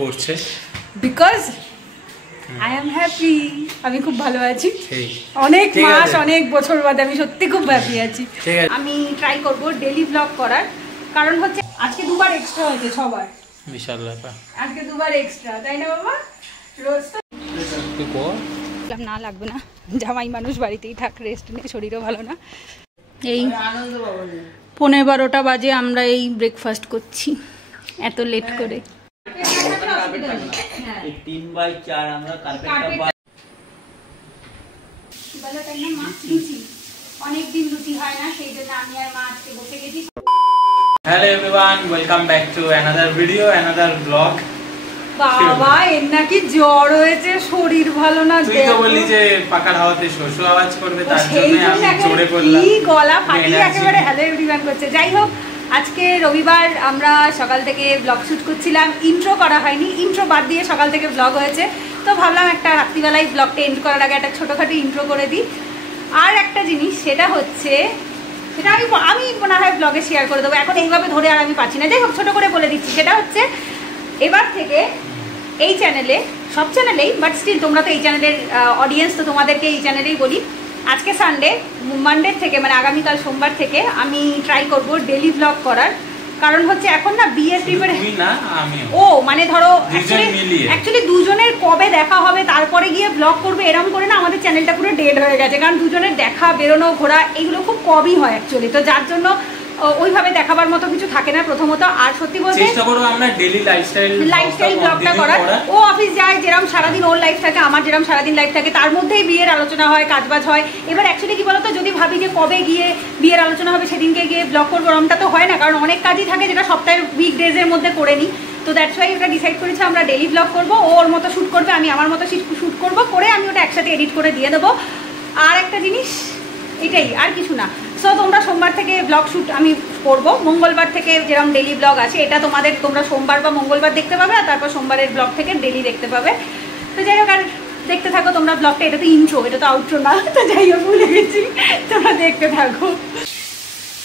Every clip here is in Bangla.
করছে বিকজ আই এম হ্যাপি। আমি খুব ভালো আছি, অনেক মাস অনেক বছর বাদে আমি সত্যি খুব হ্যাপি আছি। আমি ট্রাই করব ডেইলি ব্লগ করার, কারণ হচ্ছে আজকে দুবার এক্সট্রা হয়েছে সবার, বিশাল ব্যাপার। আজকে দুবার এক্সট্রা, তাই না বাবা? রোজ তো না লাগবে না, জামাই মানুষ বাড়িতেই থাক, রেস্ট নেই, শরীরও ভালো না। এই 11:15 বাজে আমরা এই ব্রেকফাস্ট করছি এত লেট করে। অনেকদিন লুচি হয় না, সেই জন্য আমি আর মা আজকে বসে গেছি। Hello everyone, welcome back to another video, another blog. বাবা এর নাকি জ্বর হয়েছে, শরীর ভালো না। তুই তো বললি যে পাকার হাওয়াতে শোষো আওয়াজ করবে, তার জন্য আমি জোরে করলাম, কি গলা ফাটিয়ে একেবারে হ্যালো এভরিওয়ান করছে। যাই হোক, আজকে রবিবার, আমরা সকাল থেকে ব্লগ শুট করছিলাম, ইন্ট্রো করা হয়নি, ইন্ট্রো বাদ দিয়ে সকাল থেকে ব্লগ হয়েছে, তো ভাবলাম একটা রাত্রিবেলায় ব্লগটা এন্ড করার আগে একটা ছোটোখাটো ইন্ট্রো করে দিই। আর একটা জিনিস, সেটা হচ্ছে, সেটা আমি মনে হয় ব্লগে শেয়ার করে দেবো, এখন এইভাবে ধরে আর আমি পাচ্ছি না, যাই হোক ছোটো করে বলে দিচ্ছি। সেটা হচ্ছে এবার থেকে এই চ্যানেলে, সব চ্যানেলেই, বাট স্টিল তোমরা তো এই চ্যানেলের অডিয়েন্স, তো তোমাদেরকে এই চ্যানেলেই বলি, আজকে সানডে, মানডে থেকে মানে আগামীকাল সোমবার থেকে আমি ট্রাই করব ডেলি ব্লগ করার। কারণ হচ্ছে এখন না বিয়ের ও মানে ধরো অ্যাকচুয়ালি দুজনের কবে দেখা হবে তারপরে গিয়ে ব্লগ করবে এরকম করে না আমাদের চ্যানেলটা পুরো ডেড হয়ে গেছে, কারণ দুজনের দেখা, বেরোনো, ঘোরা এগুলো খুব কমই হয় অ্যাকচুয়ালি, তো যার জন্য ওইভাবে দেখাবার মতো কিছু থাকে না প্রথমত। আর সত্যি বলতে চেষ্টা করব আমরা ডেইলি লাইফস্টাইল ব্লগটা করার। ও অফিস যায়, যেরকম সারাদিন ওর লাইফ থাকে, আমার যেরকম সারাদিন লাইফ থাকে, তার মধ্যেই বিয়ের আলোচনা হয়, কাজবাজ হয়। এবার অ্যাকচুয়ালি কি বলতো, যদি ভাবি যে কবে গিয়ে বিয়ের আলোচনা হবে সেদিনকে গিয়ে ব্লগ করবো, ওরমটা তো হয় না, কারণ অনেক কাজই থাকে যেটা সপ্তাহের উইকডেজের মধ্যে করে নিই। তো দ্যাটস ওয়াই ওটা ডিসাইড করেছি আমরা ডেইলি ব্লগ করবো, ওর মতো শ্যুট করবে, আমি আমার মতো শ্যুট করবো, করে আমি ওটা একসাথে এডিট করে দিয়ে দেবো। আর একটা জিনিস এটাই, আর কিছু না। সো তোমরা সোমবার থেকে ব্লগ শ্যুট আমি করব, মঙ্গলবার থেকে যেরকম ডেলি ব্লগ আছে এটা তোমরা সোমবার বা মঙ্গলবার দেখতে পাবে, আর তারপর সোমবারের ব্লগ থেকে ডেলি দেখতে পাবে। তো যাই হোক, আর দেখতে থাকো তোমরা ব্লগটা, এটা তো ইন্ট্রো, এটা তো আউট্রো না, তো যাই হোক ভুলে গেছি, তোমরা দেখতে থাকো।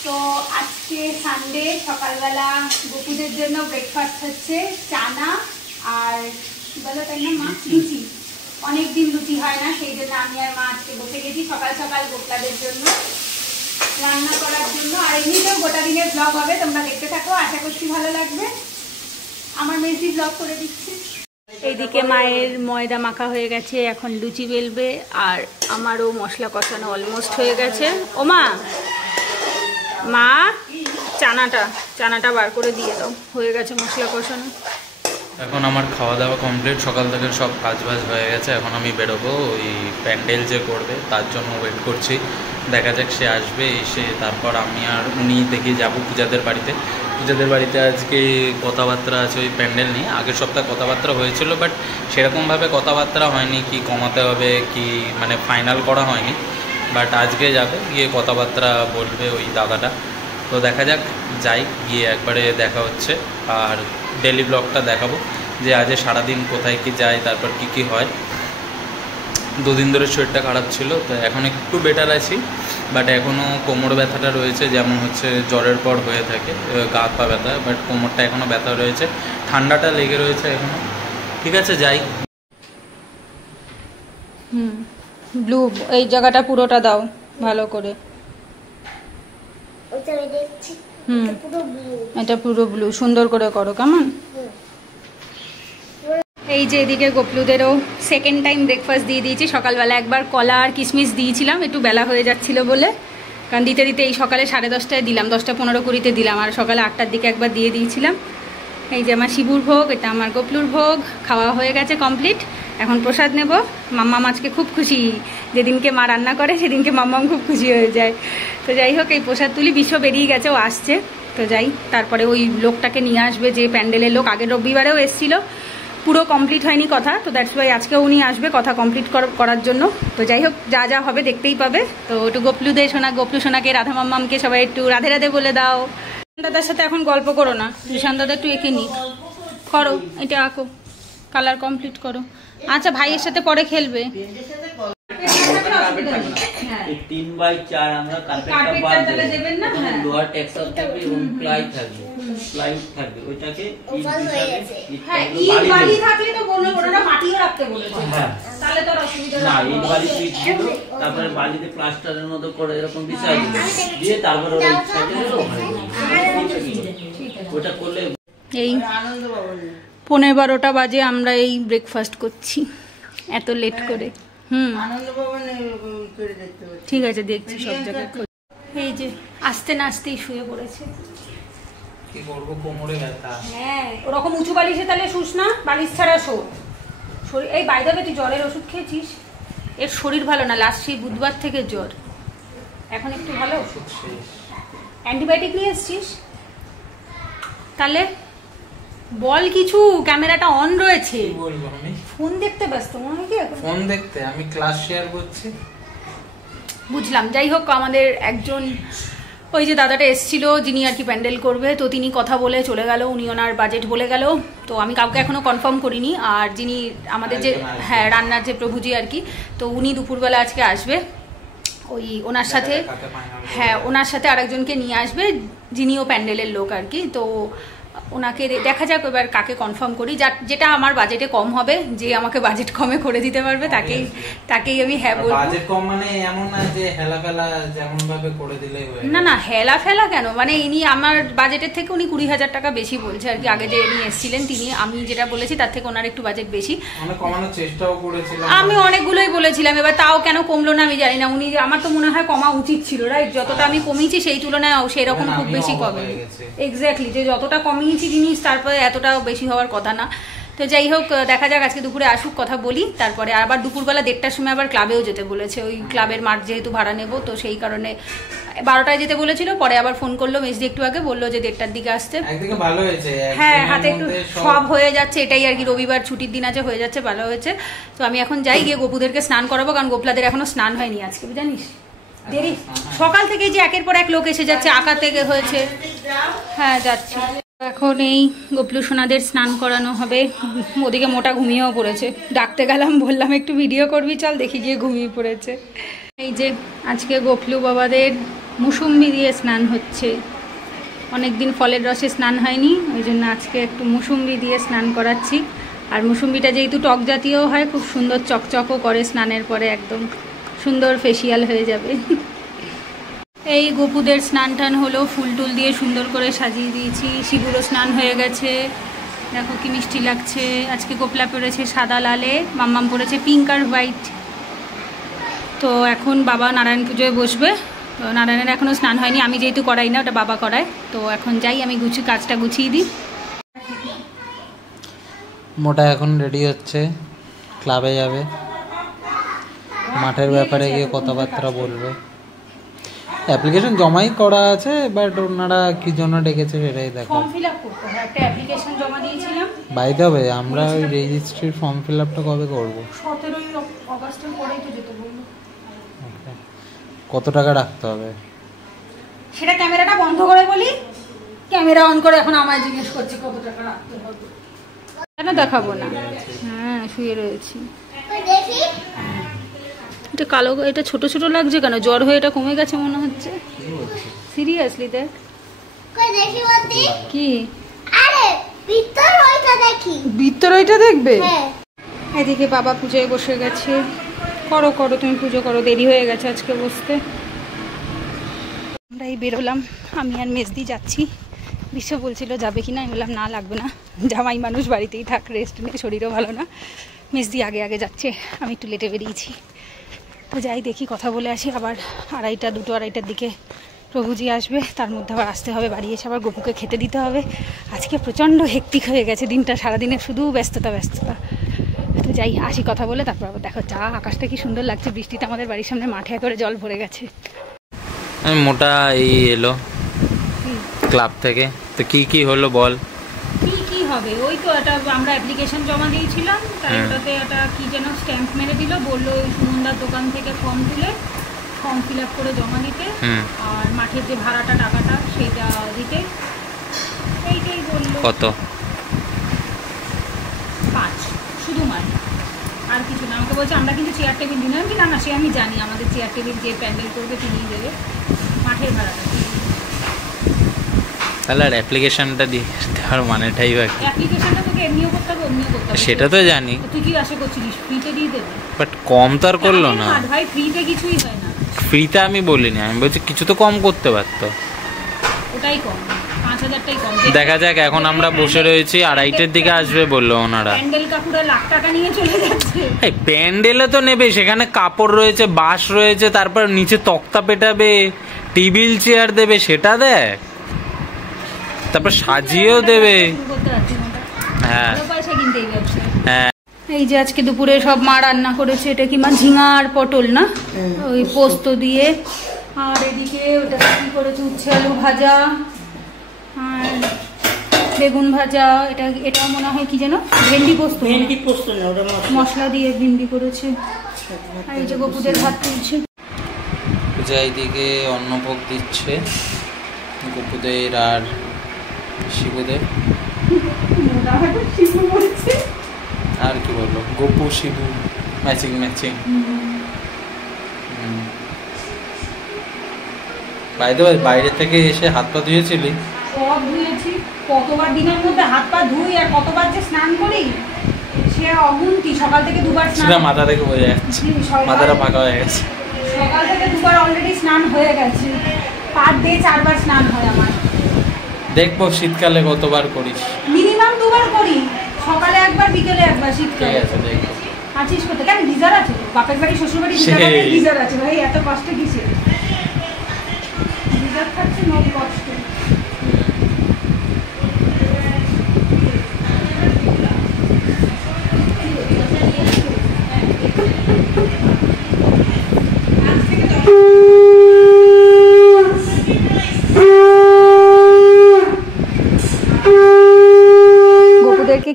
তো আজকে সানডে, সকালবেলা গোপুদের জন্য ব্রেকফাস্ট হচ্ছে চানা আর কি বলো তাই না মা, লুচি। অনেকদিন লুচি হয় না, সেই জন্য আমি আর মা আজকে বসে গেছি সকাল সকাল গোপলাদের জন্য রান্না করার জন্য। আর এমনিতেও গোটা দিনের ব্লগ হবে, তোমরা দেখতে থাকো, আশা করছি ভালো লাগবে। আমার মেজি ব্লগ করে দিচ্ছি। এইদিকে মায়ের ময়দা মাখা হয়ে গেছে, এখন লুচি বেলবে, আর আমারও মশলা কষানো অলমোস্ট হয়ে গেছে। ও মা, মা চানাটা বার করে দিয়ে দাও, হয়ে গেছে মশলা কষানো। এখন আমার খাওয়া দাওয়া কমপ্লিট, সকাল থেকে সব কাজবাজ হয়ে গেছে। এখন আমি বেরোবো, ওই প্যান্ডেল যে করবে তার জন্য ওয়েট করছি, দেখা যাক সে আসবে, এসে তারপর আমি আর উনি দেখি যাবো পূজাদের বাড়িতে। পূজাদের বাড়িতে আজকে কথাবার্তা আছে ওই প্যান্ডেল নিয়ে, আগের সপ্তাহে কথাবার্তা হয়েছিল, বাট সেরকমভাবে কথাবার্তা হয়নি, কি কমাতে হবে কি মানে ফাইনাল করা হয়নি, বাট আজকে যাবে, গিয়ে কথাবার্তা বলবে ওই দাদাটা। তো দেখা যাক, যাই, গিয়ে একবারে দেখা হচ্ছে, আর ডেলি ব্লগটা দেখাবো যে আজ সারাদিন কোথায় কি যায়, তারপর কি কি হয়। দুদিন ধরে শরীরটা খারাপ ছিল, তো এখন একটু বেটার আছি, বাট এখনও কোমর ব্যথাটা রয়েছে, যেমন হচ্ছে জ্বরের পর হয়ে থাকে, গা হাত পা ব্যথা, বাট কোমরটা এখনও ব্যথা রয়েছে, ঠান্ডাটা লেগে রয়েছে এখনও। ঠিক আছে, যাই। ব্লু এই জায়গাটা পুরোটা দাও ভালো করে। এটা পুরো ব্লু, সুন্দর করে করো কেমন। এই যে এদিকে গোপলুদেরও সেকেন্ড টাইম ব্রেকফাস্ট দিয়ে দিয়েছি। সকালবেলা একবার কলা আর কিশমিশ দিয়েছিলাম, একটু বেলা হয়ে যাচ্ছিল বলে, কারণ দিতে এই সকালে 10:30টায় দিলাম, 10:15-20 দিলাম, আর সকালে 8টার দিকে একবার দিয়ে দিয়েছিলাম। এই যে আমার শিবুর ভোগ, এটা আমার গোপলুর ভোগ, খাওয়া হয়ে গেছে কমপ্লিট। এখন প্রসাদ নেব। মাম্মাম আজকে খুব খুশি, যেদিনকে মা রান্না করে সেদিনকে মাম্মাম খুব খুশি হয়ে যায়। তো যাই হোক, এই প্রসাদ তুলি, বিশ্ব বেরিয়ে গেছে, ও আসছে, তো যাই। তারপরে ওই লোকটাকে নিয়ে আসবে, যে প্যান্ডেলের লোক, আগের রবিবারেও এসেছিল, পুরো কমপ্লিট হয়নি কথা, তো দ্যাটস ওয়াই আজকেও উনি আসবে কথা কমপ্লিট করার জন্য। তো যাই হোক, যা যা হবে দেখতেই পাবে। তো একটু গোপলু সোনাকে, রাধা মাম্মামকে সবাই একটু রাধে রাধে বলে দাও। দাদার সাথে এখন গল্প করো না, ঋষান দাদা একটু এঁকে নি করো, এটা আঁকো, কালার কমপ্লিট করো। আচ্ছা, ভাইয়ের সাথে পরে খেলবে। 3/4 আমরা কার্পেটটা বাদ দেব, লোহার টেক্সচার থাকবে এবং প্লাই থাকবে। প্লাইউড থাকবে ওইটাকে হ্যাঁ ইট বালি থাকলে তো বললো ওরা মাটিও রাখতে বলেছে। হ্যাঁ তাহলে তো আর অসুবিধা না, নেই। ইট বালি সুইচ দিল, তারপরে বালিতে প্লাস্টারের মতো করে এরকম বিছাই দিল, দিয়ে তারপরে ওরা ইট সাইডে দিল ওটা করলে। এই 11:15 বাজে আমরা এই ব্রেকফাস্ট করছি এত লেট করে। ঠিক আছে দেখছি সব জায়গায়। এই যে আস্তে না আসতেই শুয়ে পড়েছে। কি করবো, কোমরে ব্যথা। হ্যাঁ ওরকম উঁচু বালিশে তাহলে শুস না, বালিশ ছাড়া শো। শরীর এই বাইরে তুই জ্বরের ওষুধ খেয়েছিস? এর শরীর ভালো না, লাস্ট সেই বুধবার থেকে জ্বর, এখন একটু ভালো। ওষুধ শেষ। অ্যান্টিবায়োটিক নিয়ে এসছিস? তাহলে বল কিছু, ক্যামেরাটা অন রয়েছে। কি বলবো আমি? ফোন দেখতে ব্যস্ত মনে হয় কি এখন? ফোন দেখতে? আমি ক্লাস শেয়ার করছি। বুঝলাম। যাই হোক আমাদের একজন ওই যে দাদাটা এসেছিল যিনি আর কি প্যান্ডেল করবে, তো তিনি কথা বলে চলে গেল, উনি ওনার বাজেট বলে গেল। তো আমি কাউকে এখনো কনফার্ম করিনি। আর যিনি আমাদের যে হ্যাঁ রান্নার যে প্রভুজি আর কি, তো উনি দুপুরবেলা আজকে আসবে। ওই ওনার সাথে হ্যাঁ ওনার সাথে আরেকজনকে নিয়ে আসবে যিনিও প্যান্ডেলের লোক আর কি। তো ওনাকে দেখা যাক এবার কাকে কনফার্ম করি, যেটা আমার বাজেটে কম হবে, যে আমাকে বাজেট কমে করে দিতে পারবে তাকেই আমি হ্যাঁ বলবো। বাজেট কম মানে এমন না যে হেলা ফেলা যেমন ভাবে করে দিলেই হয়। না না হেলা ফেলা কেন, মানে ইনি আমার বাজেটের থেকে উনি 20,000 টাকা বেশি বলছে আর কি। আগে যে ইনি এসেছিলেন তিনি, আমি যেটা বলেছি তার থেকে ওনার একটু বাজেট বেশি। মানে কমানোর চেষ্টাও করেছিলাম, আমি অনেকগুলোই বলেছিলাম, এবার তাও কেন কমলো না আমি জানি না। উনি আমার তো মনে হয় কমা উচিত ছিল, রাইট? যতটা আমি কমিয়েছি সেই তুলনায় সেই রকম খুব বেশি কমে। এক্স্যাক্টলি, যে যতটা কমিয়েছি জিনিস তারপরে এতটাও বেশি হওয়ার কথা না। তো যাই হোক দেখা যাক, আজকে দুপুরে আসুক, কথা বলি। তারপরে আবার দুপুরবেলা 1:30টার সময় আবার ক্লাবেও যেতে বলেছে। ওই ক্লাবের মাঠ যেহেতু ভাড়া নেব, তো সেই কারণে 12টায় যেতে বলেছিল। পরে আবার ফোন করলো মেজদি একটু আগে, বললো যে 1:30টার দিকে আসতে। একদিকে ভালো হয়েছে, হ্যাঁ হাতে একটু সব হয়ে যাচ্ছে, এটাই আর কি। রবিবার ছুটির দিন আছে, হয়ে যাচ্ছে, ভালো হয়েছে। তো আমি এখন যাই, গিয়ে গোপুদেরকে স্নান করাবো, কারণ গোপলাদের এখনো স্নান হয়নি আজকে, জানিস দেরি সকাল থেকে যে একের পর এক লোক এসে যাচ্ছে, আঁকা থেকে হয়েছে। হ্যাঁ যাচ্ছি এখন। এই গোপলু সোনাদের স্নান করানো হবে। ওদিকে মোটা ঘুমিয়েও পড়েছে, ডাকতে গেলাম, বললাম একটু ভিডিও করবি চল, দেখি গিয়ে ঘুমিয়ে পড়েছে। এই যে আজকে গোপলু বাবাদের মুসুম্বি দিয়ে স্নান হচ্ছে। অনেকদিন ফলের রসে স্নান হয়নি, ওই জন্য আজকে একটু মুসুম্বি দিয়ে স্নান করাচ্ছি। আর মুসুম্বিটা যেহেতু টক জাতীয় হয়, খুব সুন্দর চকচকও করে, স্নানের পরে একদম সুন্দর ফেসিয়াল হয়ে যাবে। এই গোপুদের স্নান টান হলো, ফুল টুল দিয়ে সুন্দর করে সাজিয়ে দিয়েছি। শিবুরও স্নান হয়ে গেছে, দেখো কি মিষ্টি লাগছে। আজকে গোপলা পরেছে সাদা লালে, মাম্মাম পরেছে পিঙ্ক আর হোয়াইট। তো এখন বাবা নারায়ণ পুজোয় বসবে। তো নারায়ণের এখনও স্নান হয়নি, আমি যেহেতু করাই না, ওটা বাবা করায়। তো এখন যাই, আমি কাজটা গুছিয়ে দিই। মোটা এখন রেডি হচ্ছে, ক্লাবে যাবে, মাঠের ব্যাপারে গিয়ে কথাবার্তা বলবে। অ্যাপ্লিকেশন জমাই করা আছে, বাট ওনারা কি জন্য ডেকেছে সেটাই দেখা। ফর্ম ফিল আপ করতে হবে, একটা অ্যাপ্লিকেশন জমা দিয়েছিলাম। বাই দ্য ওয়ে, আমরা ওই রেজিস্ট্রির ফর্ম ফিল আপটা কবে করবো? 17ই অগাস্টের পরেই তো যেতে বলবো। কত টাকা রাখতে হবে সেটা ক্যামেরাটা বন্ধ করে বলি। ক্যামেরা অন করে এখন আমায় জিজ্ঞেস করছে কত টাকা রাখতে হবে। কেন দেখাবো না? হ্যাঁ শুয়ে রয়েছি। এটা কালো, এটা ছোট ছোট লাগছে কেন? জ্বর হয়ে এটা কমে গেছে মনে হচ্ছে। সিরিয়াসলি দেখ কি ভিতর ওইটা দেখবে। এদিকে বাবা পুজোয় বসে গেছে। করো করো, তুমি পুজো করো, দেরি হয়ে গেছে আজকে বসতে। আমরা এই বেরোলাম, আমি আর মেজদি যাচ্ছি। বিশ্ব বলছিল যাবে কি না, আমি বললাম না লাগবে না, জামাই মানুষ বাড়িতেই থাক, রেস্ট নেই, শরীরও ভালো না। মেজদি আগে আগে যাচ্ছে, আমি একটু লেটে বেরিয়েছি। তো যাই দেখি, কথা বলে আসি। আবার 2:30-2:30টার দিকে প্রভুজি আসবে, তার মধ্যে আবার আসতে হবে, বাড়ি এসে আবার গপুকে খেতে দিতে হবে। আজকে প্রচণ্ড হেক্টিক হয়ে গেছে দিনটা, সারাদিনে শুধু ব্যস্ততা। তো যাই আসি, কথা বলে তারপর আবার দেখো। চা আকাশটা কি সুন্দর লাগছে, বৃষ্টিতে আমাদের বাড়ির সামনে মাঠে করে জল ভরে গেছে। মোটা এই এলো ক্লাব থেকে, তো কি হলো বল? কি হবে, ওই তো এটা আমরা অ্যাপ্লিকেশন জমা দিয়েছিলাম, তাই ওটাতে একটা কি যেন স্ট্যাম্প মেরে দিল, বললো ওই সুমনদার দোকান থেকে ফর্ম তুলে ফর্ম ফিল আপ করে জমা দিতে, আর মাঠের যে ভাড়াটা টাকাটা সেটা দিতে, এইটাই বললো। কত? 5 শুধু মাঠ, আর কিছু না। আমাকে বলছে আমরা কিন্তু চেয়ার টেবিল দিই না। কি না, সে আমি জানি, আমাদের চেয়ার টেবিল যে প্যান্ডেল করবে তিনিই দেবে, মাঠের ভাড়াটা। তাহলে আর অ্যাপ্লিকেশনটা দিয়ে দেওয়ার মানেটাই বাকি। অ্যাপ্লিকেশনটা তোকে এমনিও করতে হবে অমনিও করতে হবে, সেটা তো জানি, তুই কি আশা করছিস ফ্রিতে দিয়ে দেবে? বাট কম তো আর করলো না ভাই, ফ্রিতে কিছুই হয় না। ফ্রিতে আমি বলিনি, আমি বলছি কিছু তো কম করতে পারতো। ওটাই কম, 5,000টাই কম। দেখা যাক, এখন আমরা বসে রয়েছি, 2:30টার দিকে আসবে বললো ওনারা। প্যান্ডেল কাকুরা লাখ টাকা নিয়ে চলে যাচ্ছে। এই প্যান্ডেলে তো নেবে, সেখানে কাপড় রয়েছে, বাঁশ রয়েছে, তারপর নিচে তক্তা পেটাবে, টেবিল চেয়ার দেবে, সেটা দেখ, তারপর সাজিয়েও দেবে। হ্যাঁ হ্যাঁ। এই যে আজকে দুপুরে সব মা রান্না করেছে, এটা কি মা ঝিঙা আর পটল না, ওই পোস্ত দিয়ে। আর এদিকে ওটা কি করেছে, উচ্ছে আলু ভাজা আর বেগুন ভাজা। এটা মনে হয় কি যেন ভেন্ডি পোস্ত, ভেন্ডি পোস্ত না, ওটা মশলা দিয়ে ভেন্ডি করেছে। আর এই যে গপুদের ভাত তুলছে, পূজা এইদিকে অন্নভোগ দিচ্ছে গপুদের আর শিবুদের। আর কি বললো, গপু শিবু ম্যাচিং ম্যাচিং। বাইরে থেকে এসে হাত পা ধুয়েছিলি? সব ধুয়েছি, কতবার দিনের মধ্যে হাত পা ধুই আর কতবার যে স্নান করি সে অগুন্তি। সকাল থেকে দুবার স্নান, সেটা মাথা থেকে বোঝা যাচ্ছে, মাথাটা ফাঁকা হয়ে গেছে। সকাল থেকে দুবার অলরেডি স্নান হয়ে গেছে, পার ডে 4 বার স্নান হয় আমার। দেখবো শীতকালে কতবার করিস। মিনিমাম 2 বার করি, সকালে একবার বিকেলে একবার শীতকালে। ঠিক আছে দেখবো। আছিস কোথায়? কেন গিজার আছে তো, বাপের বাড়ি শ্বশুর বাড়ি গিজার আছে ভাই, এত কষ্ট কিসে? গিজার থাকছে নো কষ্ট।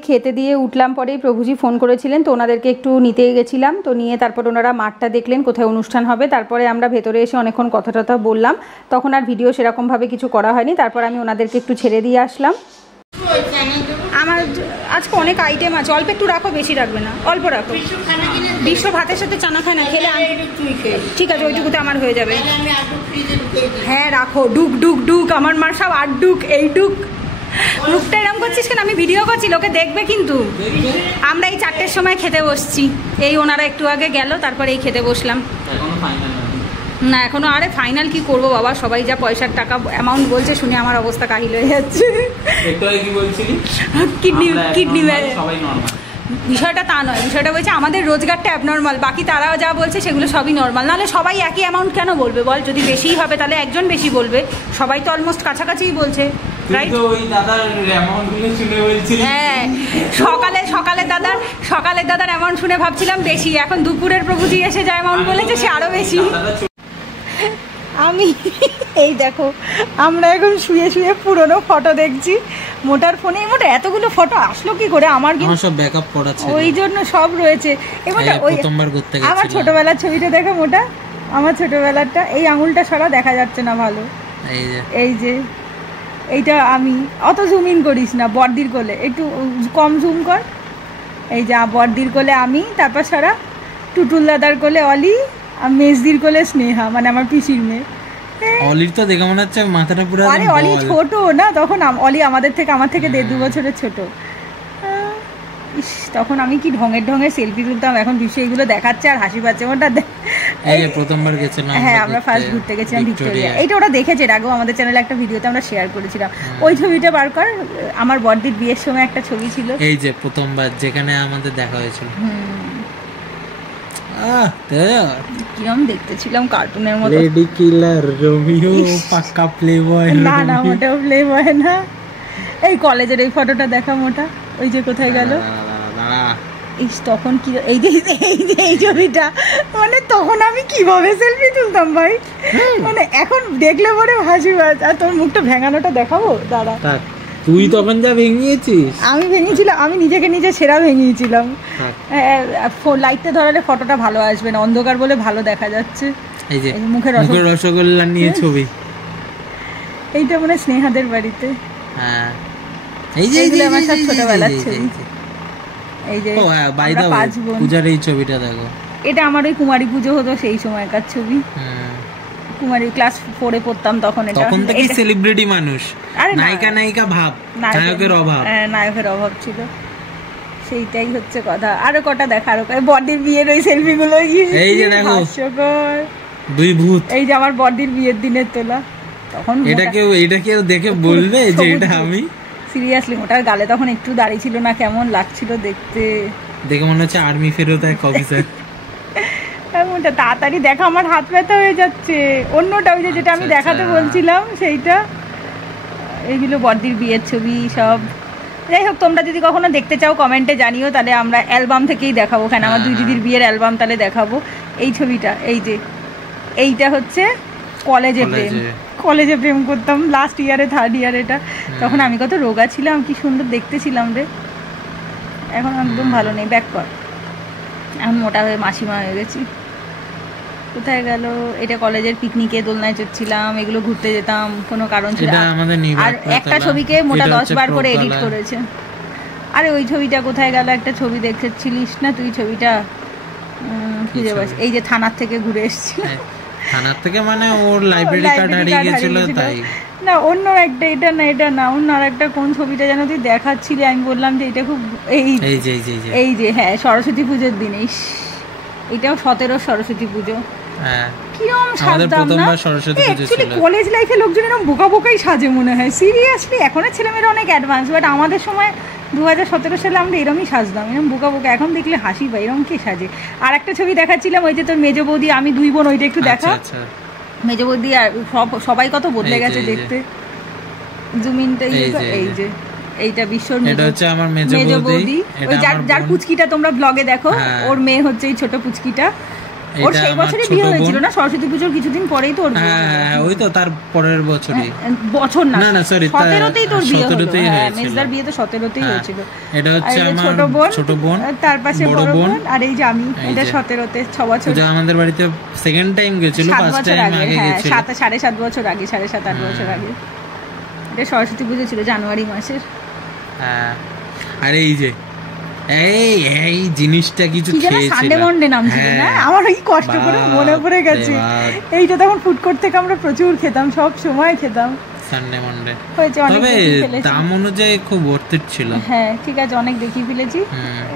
খেতে দিয়ে উঠলাম, পরেই প্রভুজি ফোন করেছিলেন, তো ওনাদেরকে একটু নিতে গেছিলাম। তো নিয়ে তারপর ওনারা মাঠটা দেখলেন কোথায় অনুষ্ঠান হবে, তারপরে আমরা ভেতরে এসে অনেকক্ষণ কথা টথা বললাম। তখন আর ভিডিও সেরকমভাবে কিছু করা হয়নি, তারপর আমি ওনাদেরকে একটু ছেড়ে দিয়ে আসলাম। আমার আজকে অনেক আইটেম আছে, অল্প একটু রাখো, বেশি রাখবে না, অল্প রাখো। বিশ্ব ভাতের সাথে চানা খায় না, খেলে ঠিক আছে ওইটুকুতে আমার হয়ে যাবে। হ্যাঁ রাখো, ডুক ডুক ডুক, আমার মার সব 8 ডুক 8 ডুক। মুখটা এরকম করছিস কেন? আমি ভিডিও করছি, লোকে দেখবে কিন্তু। আমরা এই 4টের সময় খেতে বসছি, এই ওনারা একটু আগে গেল, তারপরে এই খেতে বসলাম। না এখনো, আরে ফাইনাল কি করব বাবা, সবাই যা পয়সার টাকা অ্যামাউন্ট বলছে শুনে আমার অবস্থা কাহিল হয়ে যাচ্ছে। কিডনি বিষয়টা তা নয়, বিষয়টা বলছে আমাদের রোজগারটা অ্যাবনর্মাল, বাকি তারাও যা বলছে সেগুলো সবই নর্মাল। নাহলে সবাই একই অ্যামাউন্ট কেন বলবে বল? যদি বেশিই হবে তাহলে একজন বেশি বলবে, সবাই তো অলমোস্ট কাছাকাছিই বলছে। হ্যাঁ, সকালে দাদার অ্যামাউন্ট শুনে ভাবছিলাম বেশি, এখন দুপুরের প্রভুজি এসে যা অ্যামাউন্ট বলেছে সে আরো বেশি। আমি এই দেখো, আমরা এখন শুয়ে শুয়ে পুরনো ফটো দেখছি মোটার ফোনে। মোটা এতগুলো ফটো আসলো কি করে? আমার কিন্তু সব ব্যাকআপ করা ছিল, ওই জন্য সব রয়েছে। এবারে ওই আমার ছোটবেলার ছবিটা দেখো মোটা, আমার ছোটবেলারটা। এই আঙুলটা সরা দেখা যাচ্ছে না ভালো, এই যে এইটা আমি। অত জুম ইন করিস না, বড়দির কোলে একটু কম জুম কর। এই যে বড়দির কোলে আমি, তারপর সারা টুটুল দাদার কোলে অলি, আর মেজদির কোলে স্নেহা, মানে আমার পিসির মেয়ে। অলির তো দেখে মনে হচ্ছে মাথাটা পুরো, আরে অলি ছোট না তখন, অলি আমার থেকে 1.5-2 বছরের ছোট। ইস, তখন আমি কি ঢঙের সেলফি তুলতাম, এখন বিশ্ব এগুলো দেখাচ্ছে আর হাসি পাচ্ছে। ওটা প্রথমবার গেছিলাম, হ্যাঁ আমরা ফার্স্ট ঘুরতে গেছিলাম ভিক্টোরিয়া। এইটা ওরা দেখেছে, এর আগেও আমাদের চ্যানেলে একটা ভিডিওতে আমরা শেয়ার করেছিলাম। ওই ছবিটা বার কর, আমার বড়দির বিয়ের সময় একটা ছবি ছিল, এই যে প্রথমবার যেখানে আমাদের দেখা হয়েছিল। কিরম দেখতে ছিলাম, কার্টুনের মতো। লেডি কিলার রোমিও, পাক্কা প্লেবয়। না না, মোটেও প্লেবয় না। এই কলেজের এই ফটোটা দেখা মোটা, ওই যে কোথায় গেল। তখন কি এই ছবিটা, মানে তখন আমি কিভাবে সেলফি তুলতাম ভাই, মানে এখন দেখলে পরে হাসি পায়। আর তোর মুখটা ভেঙানোটা দেখাবো, দাঁড়া। তুই তখন যা ভেঙিয়েছিস, আমি ভেঙেছিলাম, আমি নিজেকে নিজে সেরা ভেঙিয়েছিলাম। লাইটটা ধরালে ফটোটা ভালো আসবে না, অন্ধকার বলে ভালো দেখা যাচ্ছে। এই যে মুখের রসগোল্লা নিয়ে ছবি, এইটা মানে স্নেহাদের বাড়িতে। হ্যাঁ, এই যে আমার সব ছোটবেলার ছবি। এই যে পূজার এই ছবিটা দেখো, এটা আমার ওই কুমারী পুজো হতো সেই সময়কার ছবি। কুমারী ক্লাস 4 এ পড়তাম তখন। এটা তখন থেকেই সেলিব্রিটি মানুষ, আরে না, নায়িকা ভাব, নায়কের অভাব। নায়কের অভাব ছিল, সেইটাই হচ্ছে কথা। আরো কটা দেখা, আরো বড়দির বিয়ের ওই সেলফি গুলো, এই যে দেখো হাস্যকর দুই ভূত, এই যে আমার বড়দির বিয়ের দিনের তোলা। তখন এটা কেউ দেখে বলবে যে এটা আমি? সিরিয়াসলি ওটার গালে তখন একটু দাঁড়িয়ে ছিল না, কেমন লাগছিল দেখতে, দেখে মনে হচ্ছে আর্মি ফেরত এক অফিসার। ওটা তাড়াতাড়ি দেখা, আমার হাত ব্যথা হয়ে যাচ্ছে। অন্যটা ওই যে যেটা আমি দেখাতে বলছিলাম সেইটা, এইগুলো বড়দির বিয়ের ছবি সব। যাই হোক, তোমরা যদি কখনো দেখতে চাও কমেন্টে জানিও, তাহলে আমরা অ্যালবাম থেকেই দেখাবো। ওখানে আমার দুই দিদির বিয়ের অ্যালবাম তাহলে দেখাবো। এই ছবিটা, এই যে এইটা হচ্ছে কলেজে প্রেম করতাম, লাস্ট ইয়ারে, 3rd ইয়ার এটা। তখন আমি কত রোগা ছিলাম, কি সুন্দর দেখতে ছিলাম রে। এখন একদম ভালো নেই, ব্যাক কর। এখন মোটা হয়ে মাসিমা হয়ে গেছি। কোথায় গেল এটা? কলেজের পিকনিকে দোলনায় চড়ছিলাম, এগুলো ঘুরতে যেতাম, কোনো কারণ ছিল। আর একটা ছবিকে মোটা 10 বার করে এডিট করেছে। আরে ওই ছবিটা কোথায় গেল? একটা ছবি দেখেছিলিস না তুই? ছবিটা খুঁজে পাস। এই যে থানার থেকে ঘুরে এসেছিল। থানার থেকে মানে ওর লাইব্রেরি কার্ড হারিয়ে গেছিল তাই না, অন্য একটা, এটা না অন্য আর একটা। কোন ছবিটা যেন তুই দেখাচ্ছিলি, আমি বললাম যে এটা খুব এই যে হ্যাঁ, সরস্বতী পুজোর দিন। এটাও 17 সরস্বতী পুজো। কিরম সাজতাম না। অ্যাকচুয়ালি কলেজ লাইফে লোকজন এরকম বোকাই সাজে মনে হয়, সিরিয়াসলি। এখনের ছেলেমেয়েরা অনেক অ্যাডভান্স, বাট আমাদের সময় 2017 সালে আমরা এরমই সাজতাম, এরকম বোকা। এখন দেখলে হাসি পাই, এরকম কে সাজে। আর একটা ছবি দেখাচ্ছিলাম, ওই যে তোর মেজো বৌদি, আমি 2 বোন, ওইটা একটু দেখা। মেজো বৌদি আর সবাই কত বদলে গেছে দেখতে। জুমিনটা এই যে এইটা বিশ্বর মেজো বৌদি, ওই যার পুচকিটা তোমরা ব্লগে দেখো, ওর মেয়ে হচ্ছে এই ছোট পুচকিটা। ওর সেই বছরই বিয়ে হয়েছিল না? সরস্বতী পুজোর কিছুদিন পরেই তো ওর বিয়ে হলো। ওই তো তার পরের বছরই, বছর না সরি 17তেই তোর বিয়ে হলো। মেজদার বিয়ে তো 17তেই হয়েছিল। এটা হচ্ছে আমার ছোট বোন, তার পাশে বড় বোন, আর এই যে আমি, এটা 17তে 6 বছর। যা আমাদের বাড়িতে সেকেন্ড টাইম গেছিল, ফার্স্ট টাইম আগে গেছিল 7.5 বছর আগে, 7.5-8 বছর আগে। এটা সরস্বতী পুজো ছিল জানুয়ারি মাসের। হ্যাঁ, আর এই যে এই জিনিসটা কিছু খেয়েছিলাম, সানডে মন্ডে নাম ছিল না? আমার ওই কষ্ট করে মনে পড়ে গেছে। এইটা তখন ফুড কোর্ট থেকে আমরা প্রচুর খেতাম, সব সময় খেতাম সানডে মন্ডে। তবে দাম অনুযায়ী খুব ভর্তি ছিল। হ্যাঁ ঠিক আছে, অনেক দেখিয়ে ফেলেছি।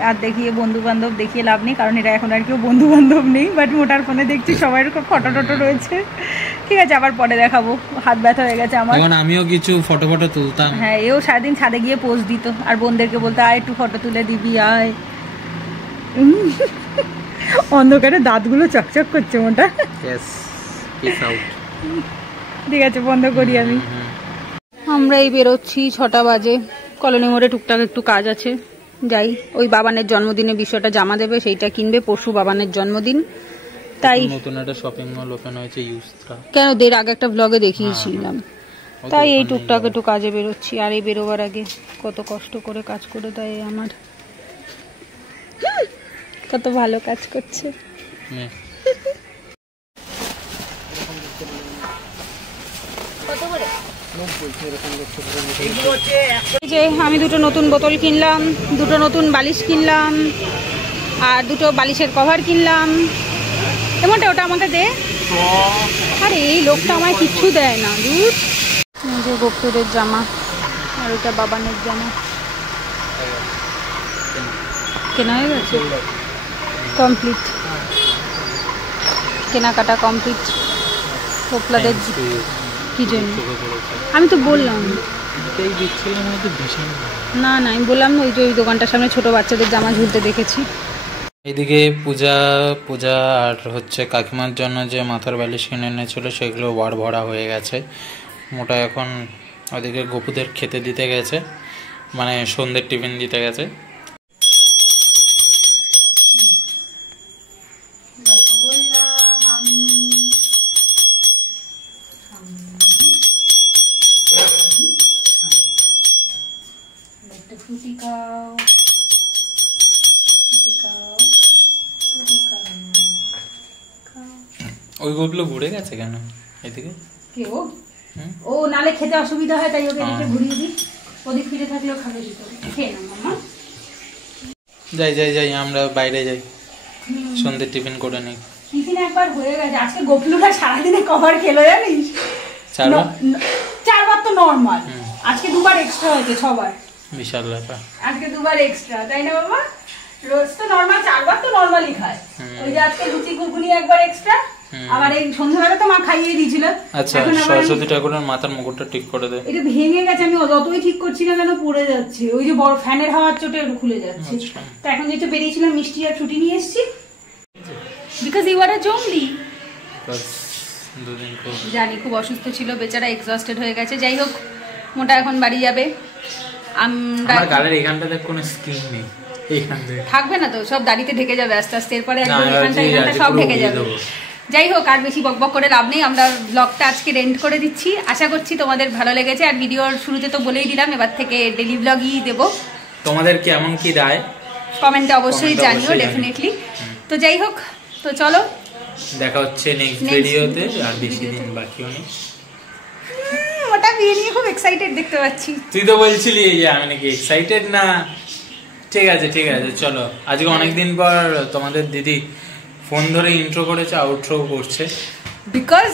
আর দেখিয়ে বন্ধু বান্ধব দেখিয়ে লাভ নেই, কারণ এটা এখন আর কেউ বন্ধু বান্ধব নেই। বাট মোটার ফোনে দেখছি সবাই ফটো টটো রয়েছে। ঠিক আছে, আবার পরে দেখাবো। হাত ব্যথা হয়ে গেছে আমার। এখন আমিও কিছু ফটো তুলতাম। হ্যাঁ, এও সারাদিন ছাদে গিয়ে পোজ দিত, আর বোনদেরকে বলতো আয় একটু ফটো তুলে দিবি আয়। অন্ধকারে দাঁতগুলো চকচক করছে মোটা। ঠিক আছে, বন্ধ করি আমি। আমরা এই বেরোচ্ছি, 6টা বাজে। কলোনি মোড়ে টুকটাক একটু কাজ আছে, যাই। ওই বাবানের জন্মদিনের বিষয়টা জামা দেবে, সেইটা কিনবে। পরশু বাবানের জন্মদিন, তাই নতুন একটা শপিং মল ওপেন হয়েছে ইউস্ত্রা। কেন এর আগে একটা ব্লগে দেখিয়েছিলাম। তাই এই টুকটাক একটু কাজে বেরোচ্ছি। আর এই বেরোবার আগে কত কষ্ট করে কাজ করে দেয় আমার, কত ভালো কাজ করছে। যে আমি 2টো নতুন বোতল কিনলাম, 2টো নতুন বালিশ কিনলাম, আর 2টো বালিশের কভার কিনলাম। এমনটা ওটা আমাকে দে। আরে এই লোকটা আমায় কিচ্ছু দেয় না। যে গোপুরের জামা, আর ওটা বাবানের জামা কেনা হয়ে গেছে, কমপ্লিট কেনাকাটা কমপ্লিট। পোপলাদের কি জন্য আমি তো বললাম না, আমি বললাম না, ওই যে ওই দোকানটার সামনে ছোট বাচ্চাদের জামা ঝুলতে দেখেছি। এইদিকে পূজা আর হচ্ছে কাকিমার জন্য যে মাথার বালিশ কিনে এনেছিল সেগুলো ওয়ার ভরা হয়ে গেছে মোটা। এখন ওদিকে গপুদের খেতে দিতে গেছে, মানে সন্ধ্যের টিফিন দিতে গেছে। ওই গোগুলো ঘুরে গেছে কেন এদিকে? ও নালে খেতে অসুবিধা হয়, তাই ওকে এদিকে ঘুরিয়ে দিই। ওদিক ফিরে থাকলেও খাবে ভিতরে। খেয়ে নাও মামা। যাই আমরা বাইরে যাই, সন্ধ্যের টিফিন করে নিই। টিফিন একবার হয়ে গেছে। আজকে গোপলুটা সারাদিনে কভার খেলো জানিস? 4 বার তো নর্মাল, আজকে 2 বার এক্সট্রা হয়েছে, 6 বার। বিশাল ব্যাপার। আজকে 2 বার এক্সট্রা, তাই না বাবা? রোজ তো নর্মাল 4 বার তো নর্মালই খায়। ওই যে আজকে লুচি ঘুগনি একবার এক্সট্রা, আবার এই সন্ধ্যাবেলা তো মা খাইয়ে দিয়েছিল। আচ্ছা, সরস্বতী ঠাকুরের মাথার মুকুটটা ঠিক করে দে। এটা ভেঙে গেছে, আমি যতই ঠিক করছি না কেন পড়ে যাচ্ছে, ওই যে বড় ফ্যানের হাওয়ার চোটে খুলে যাচ্ছে। তো এখন যেহেতু বেরিয়েছিলাম মিষ্টি আর ছুটি নিয়ে এসেছি, বিকজ ইউ আর আ জঙ্গলি। জানি খুব অসুস্থ ছিল বেচারা, এক্সস্টেড হয়ে গেছে। যাই হোক, মোটা এখন বাড়ি যাবে। আমার গালের এখানটাতে কোনো স্কিন নেই, এইখানটাতে থাকবে না তো, সব দাড়িতে ঢেকে যাবে আস্তে আস্তে, এরপরে একদম এখানটা সব ঢেকে যাবে। যাই হোক, আর বেশি বকবক করে লাভ নেই, আমরা ব্লগটা আজকে এন্ড করে দিচ্ছি। আশা করছি তোমাদের ভালো লেগেছে। আর ভিডিওর শুরুতে তো বলেই দিলাম, এবার থেকে ডেলি ব্লগই দেবো। তোমাদের কেমন কি রায় কমেন্টে অবশ্যই জানিও, ডেফিনেটলি। তো যাই হোক, তো চলো দেখা হচ্ছে নেক্সট ভিডিওতে। আর বেশি দিন বাকিও নেই। ওটা বিয়ে নিয়ে খুব এক্সাইটেড দেখতে পাচ্ছি। তুই তো বলছিলি যে আমি নাকি এক্সাইটেড না। ঠিক আছে ঠিক আছে, চলো। আজকে অনেকদিন পর তোমাদের দিদি ফোন ধরে ইন্ট্রো করেছে, আউট্রো করছে। বিকজ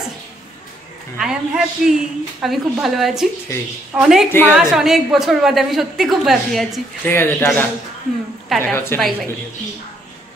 আই এম হ্যাপি, আমি খুব ভালো আছি। ঠিক, অনেক ঠিক মাস আছে। অনেক বছর বাদে আমি সত্যি খুব হ্যাপি আছি। ঠিক আছে, টাটা। টাটা, দেখা হচ্ছে বাই next বাই। video তে।